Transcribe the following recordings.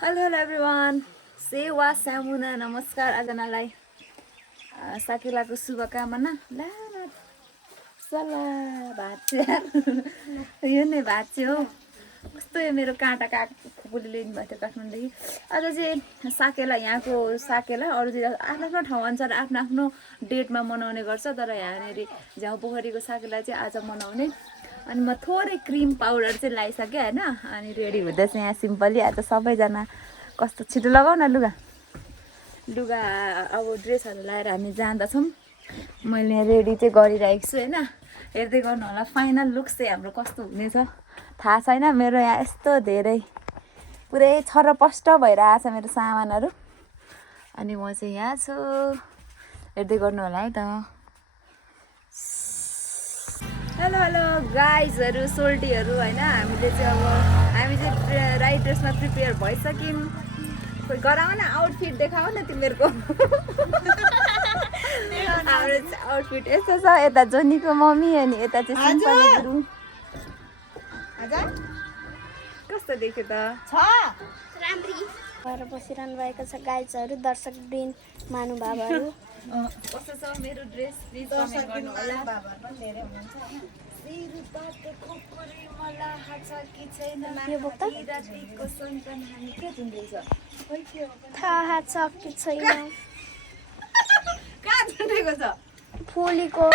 hello everyone सेवा सामुना नमस्कार आजनालाई साकेलाको शुभकामना ला सला भात यो नै भात हो कस्तो यो मेरो काँटा खुकुले ल्याउनु भएको थियो काठमाडौँदेखि आज चाहिँ साकेला यहाँको साकेला अरू चाहिँ आफ्नो आफ्नो ठाउँ अनुसार आफ्नो आफ्नो डेटमा मनाउने गर्छ तर यहाँनिर झ्याउ पोखरीको साकेला चाहिँ आज मनाउने अनि म थोरै क्रिम पाउडर चाहिँ लगाइसकेँ होइन अनि रेडी हुँदैछ यहाँ सिम्पली आज सबैजना कस्तो छिटो लगाऊ न लुगा लुगा अब ड्रेसहरू लगाएर हामी जाँदैछौँ मैले यहाँ रेडी चाहिँ गरिरहेको छु होइन हेर्दै गर्नु होला फाइनल लुक्स चाहिँ हाम्रो कस्तो हुनेछ थाहा छैन मेरो यहाँ यस्तो धेरै पुरै छरपष्ट भइरहेछ मेरो सामानहरू अनि म चाहिँ यहाँ छु हेर्दै गर्नु होला है त हेलो हेलो गाइजहरू सोल्टीहरू होइन हामीले चाहिँ अब हामी चाहिँ राइट ड्रेसमा प्रिपेयर भइसक्यौँ खोइ गराउ न आउटफिट देखाऊ न तिमीहरूको हाम्रो आउटफिट यस्तो छ यता जोनीको मम्मी अनि यता चाहिँ सिम्पल गुरुङ कस्तो देख्यो त भएर बसिरहनु भएको छ गाइजहरू दर्शक दिन महानुभावहरू कस्तो छ मेरो ड्रेस प्लिज कमेन्ट गर्नु होला थाहा छ कि छैन कहाँ झुन्डेको छ फुलीको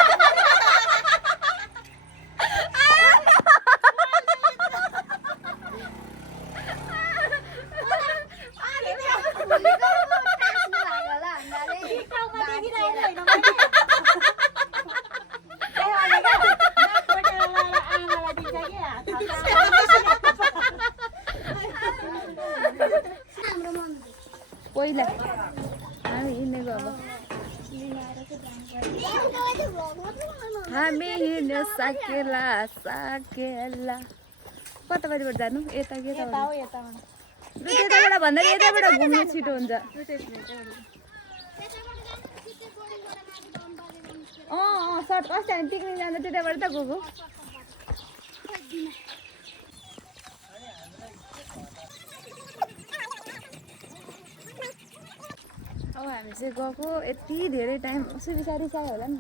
पहिला हामी हिँडेको अब हामी हिँड्यो साकेला साकेला कतापट्टिबाट जानु यता के यताबाट भन्दा यताबाट घुम्नु छिटो हुन्छ सर्ट अस्ति हामी पिकनिक जाँदा त्यताबाट त गएको अब हामी चाहिँ गएको यति धेरै टाइम सुबिस्ता रिसायो होला नि त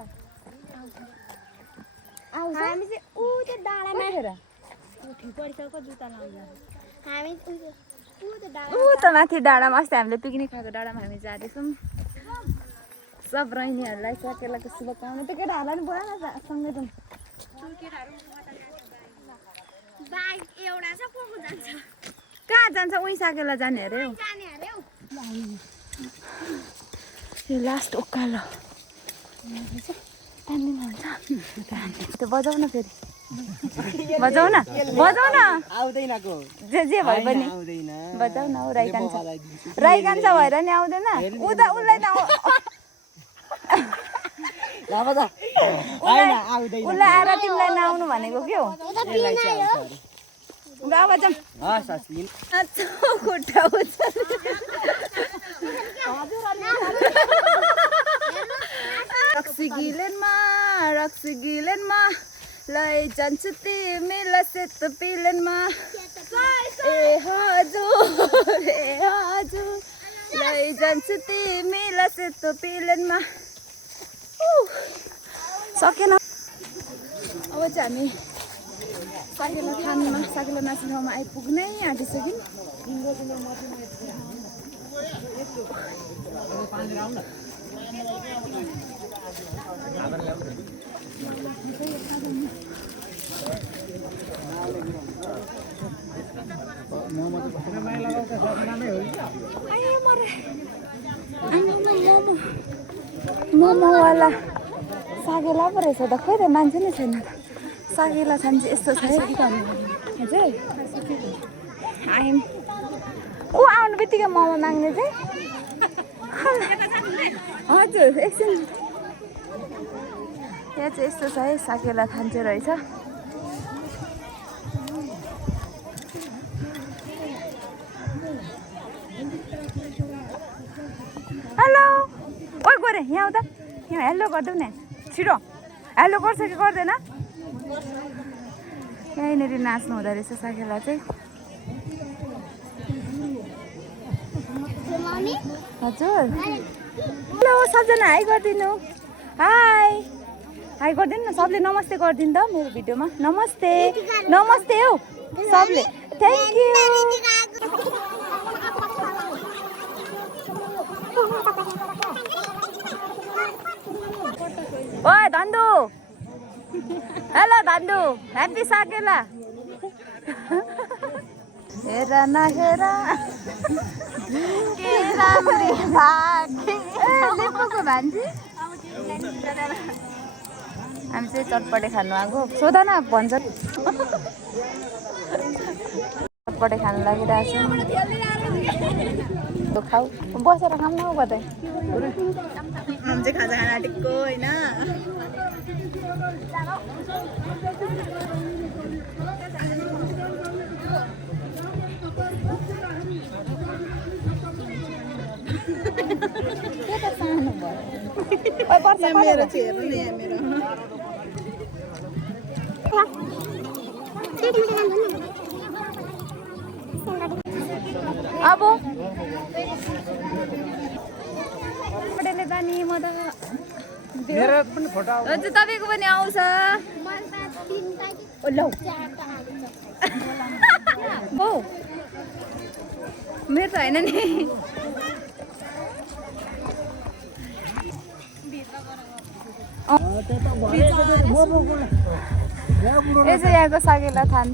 आउँछ हामी चाहिँ ऊ त्यो डाँडामा हेर हामी ऊ त माथि डाँडामा अस्ति हामीले पिकनिक खाएको डाँडामा हामी जाँदैछौँ सब रहिनीहरूलाई साकेलाको शुभकामना त्यो केटाहरूलाई पनि बोला न सँगै जाउँ कहाँ जान्छ उहीँ साकेला जाने अरे हौ यो लास्ट उकालो त्यो बजाउ न फेरि बजाउ न जे भए पनि बजाउ न हौ राई कान्छा भएर नि आउँदैन उसलाई त उसलाई आएर तिमीलाई नआउनु भनेको के हो खुट्टा रक्सी गिलेनमा लैजान्छु तिमीलाई सेतो पिलेनमा ए हजुर लैजान्छु तिमीलाई सेतो पिलेनमा सकेन अब चाहिँ हामी साकेला खानमा साकेला नाच्ने ठाउँमा आइपुग्नै आँटिसक्यौँ मोमोवाला साकेला पो रहेछ त खोइ त मान्छे नै छैन त साकेला खान्छ यस्तो छ है हजुर ऊ आउनु बित्तिकै मोमो माग्ने चाहिँ हजुर एकछिन यहाँ चाहिँ यस्तो छ है साकेला खान्छ रहेछ हेलो ओइ गरे यहाँ आउँदा यहाँ हेलो गरिदेऊ न छिटो हेलो गर्छ कि गर्दैन यहीँनिर नाच्नु हुँदो रहेछ साकेला चाहिँ हजुर हेलो सबजना हाई गरिदिनु हाई हाई गरिदिनु न सबले नमस्ते गरिदिनु त मेरो भिडियोमा नमस्ते नमस्ते हौ सबले थ्याङ्क यू ओए धन्दु हेलो धन्दु ह्याप्पी साकेला हेर न हेर के राम्री भागी लेपोको भान्जी हामी चाहिँ चटपटे खानु आएको सोध न भन्छ चटपटे खानु लागिरहेको छु खाऊ बसेर खाऊँ न हौ कतै हामी चाहिँ खाजा खान आँटेको होइन मेरो अब जाने म त हजुर तपाईँको पनि आउँछ लौ हो मेरो त होइन नि यो चाहिँ यहाँको साकेला थान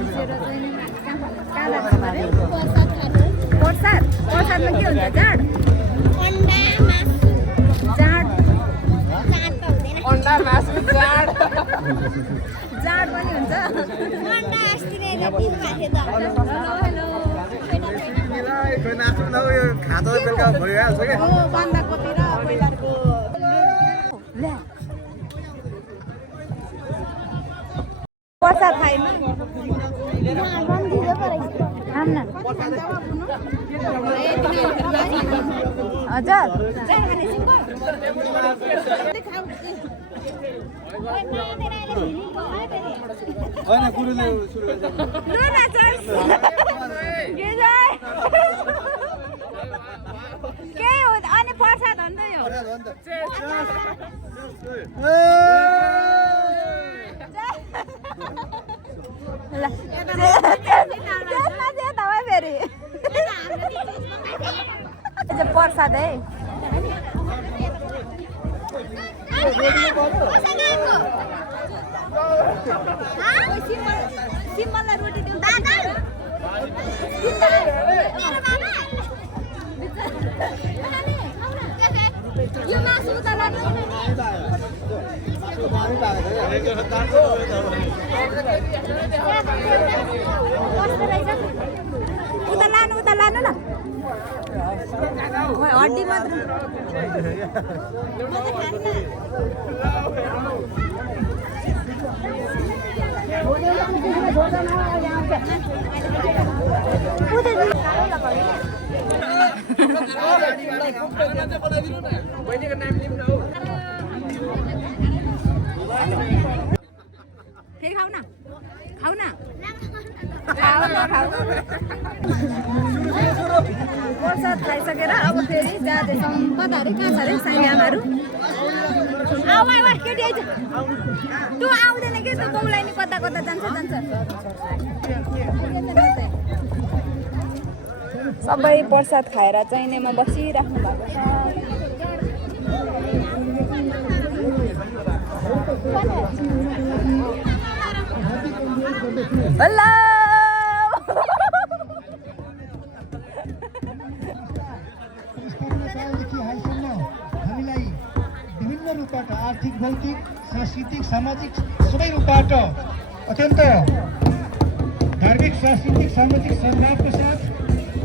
पिसेर चाहिँ नि कहाँ जान्छौँ अरे प्रसादमा के हुन्छ जाँड जाँड पनि हुन्छ प्रसाद खाएन खाम न हजुर के हो अनि प्रसाद हो नि त यो ल फेरि प्रसाद है सिमललाई रोटी दिउँ यो मासु उता लानु उता लानु न हड्डी मात्र फेरि खाऊ न प्रसाद खाइसकेर अब फेरि जाँदैछौँ कता अरे कहाँ छ अरे साई आमाहरू केटी आइज तँ आउँदैन कि तँ बाउलाई नि कता कता जान्छ सबै प्रसाद खाएर चाहिँ नेमा बसिराख्नु भएको छ हेलो हामीलाई विभिन्न रूपबाट आर्थिक भौतिक सांस्कृतिक सामाजिक सबै रूपबाट अत्यन्त धार्मिक सांस्कृतिक सामाजिक सद्भावको साथ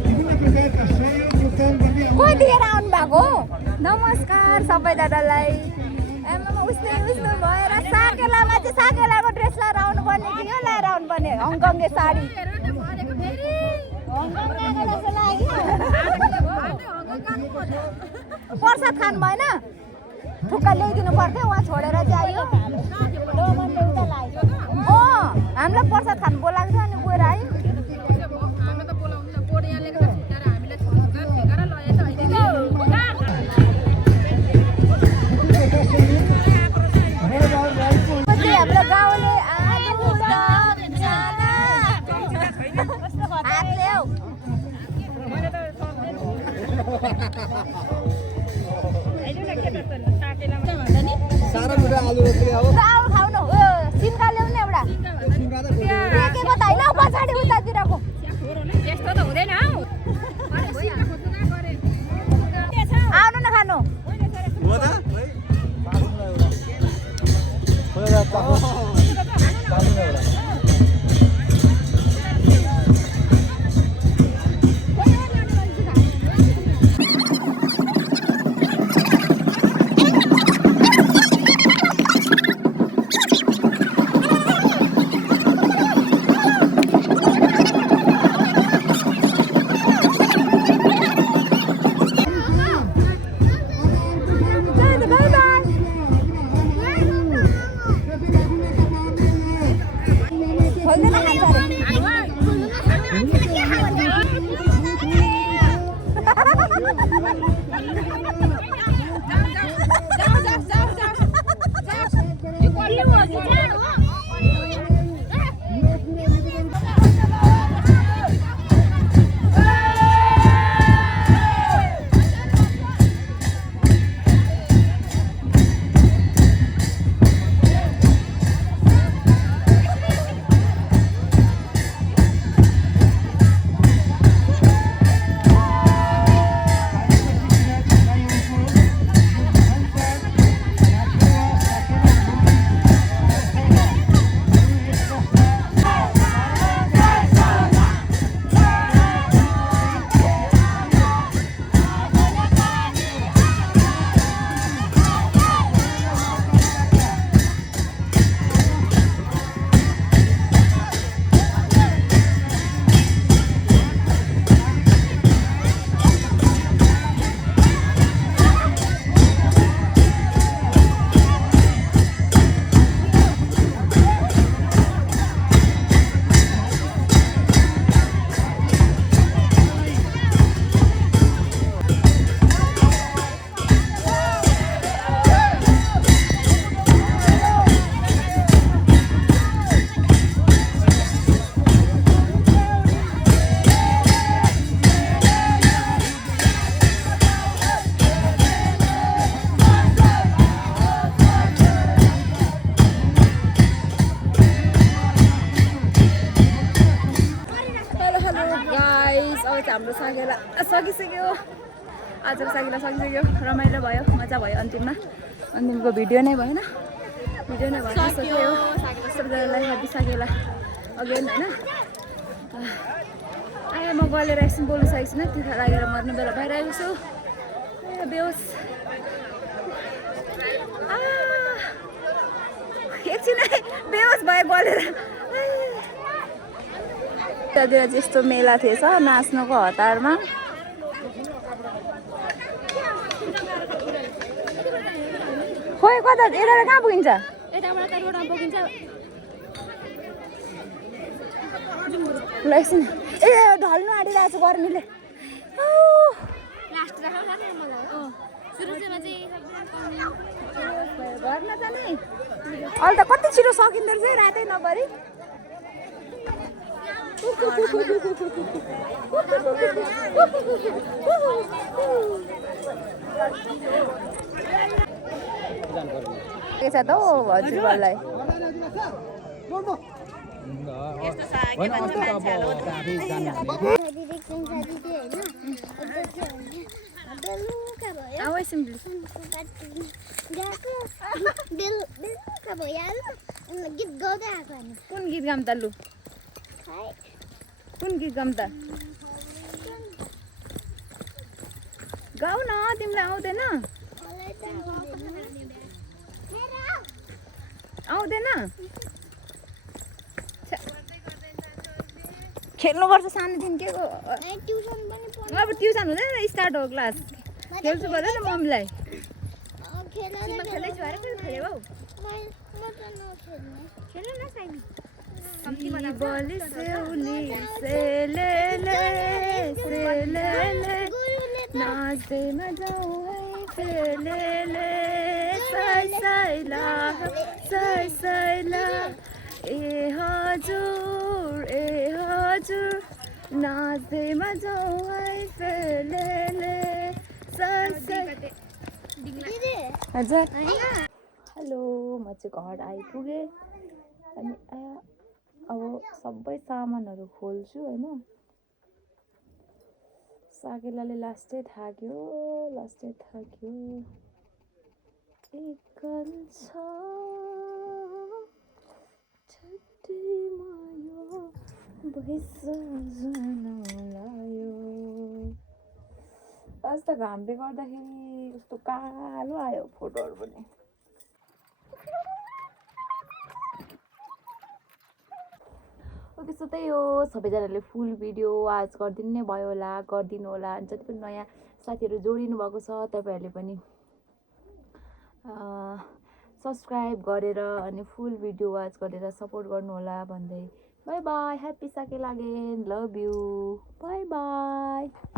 विभिन्न प्रकारका सहयोग योगदान गर्ने कतिखेर आउनु भएको नमस्कार सबैजनालाई उस्तो भएर साकेलामा चाहिँ साकेलाको ड्रेस लाएर आउनु पर्ने कि यो लाएर आउनु पर्ने हङकङे साडी प्रसाद खानु भएन थुक्का ल्याइदिनु पर्थ्यो उहाँ छोडेर चाहिँ आयो हामीलाई प्रसाद खानु बोलाएको थियो अनि गएर आयो हाम्रो गाउँले खाउनु सिन्का ल्याउने एउटा आज हाम्रो साकेला सकिसक्यो आजको साकेला सकिसक्यो रमाइलो भयो मजा भयो अन्तिमको भिडियो नै भएन भिडियो नै भएन सक्यो सबैजनालाई ह्याप्पी साकेला अगेन होइन आए म गलेर एकछिन बोल्नु सकेको छुइनँ तिर्खा लागेर मर्ने बेला भइरहेको छु बेहोस एकछिनै बेहोस भयो गलेर त्यहाँतिर चाहिँ यस्तो मेला थिएछ नाच्नुको हतारमा खोइ कता यता कहाँ पुगिन्छ यताबाट त रोडमा पुगिन्छ ल एकछिन ए ढल्नु आँटिरहेको छ गर्मीले लास्ट राख्नु लाग्यो मलाई सुरुमा चाहिँ गर्न त नि अहिले त कति छिटो सकिँदो रहेछ रातै नपरी के छ त हौ हजुरलाई गीत गाउँदै आएको हामी कुन गीत गाउँ त लु कुन गीत गाउँ त गाउ न तिमीलाई आउँदैन आउँदैन खेल्नुपर्छ सानोदेखि अब ट्युसन हुँदैन स्टार्ट हो क्लास खेल्छु पर्यो नि मम्मीलाई नाच्दैमा जाउँ ए हजुर नाच्दैमा जाउँ हजुर हेलो म चाहिँ घर आइपुगेँ अनि अब सबै सामानहरू खोल्छु होइन साकेलाले लास्टै थाक्यो एकल छ आज त घामले गर्दाखेरि कस्तो कालो आयो फोटोहरू पनि ओके सो त्यही हो सबैजनाले फुल भिडियो आज गरिदिनु होला अनि जति पनि नयाँ साथीहरू जोडिनु भएको छ तपाईँहरूले पनि सब्सक्राइब गरेर अनि फुल भिडियो वाच गरेर सपोर्ट गर्नु होला भन्दै by by happy Sakela again love you by by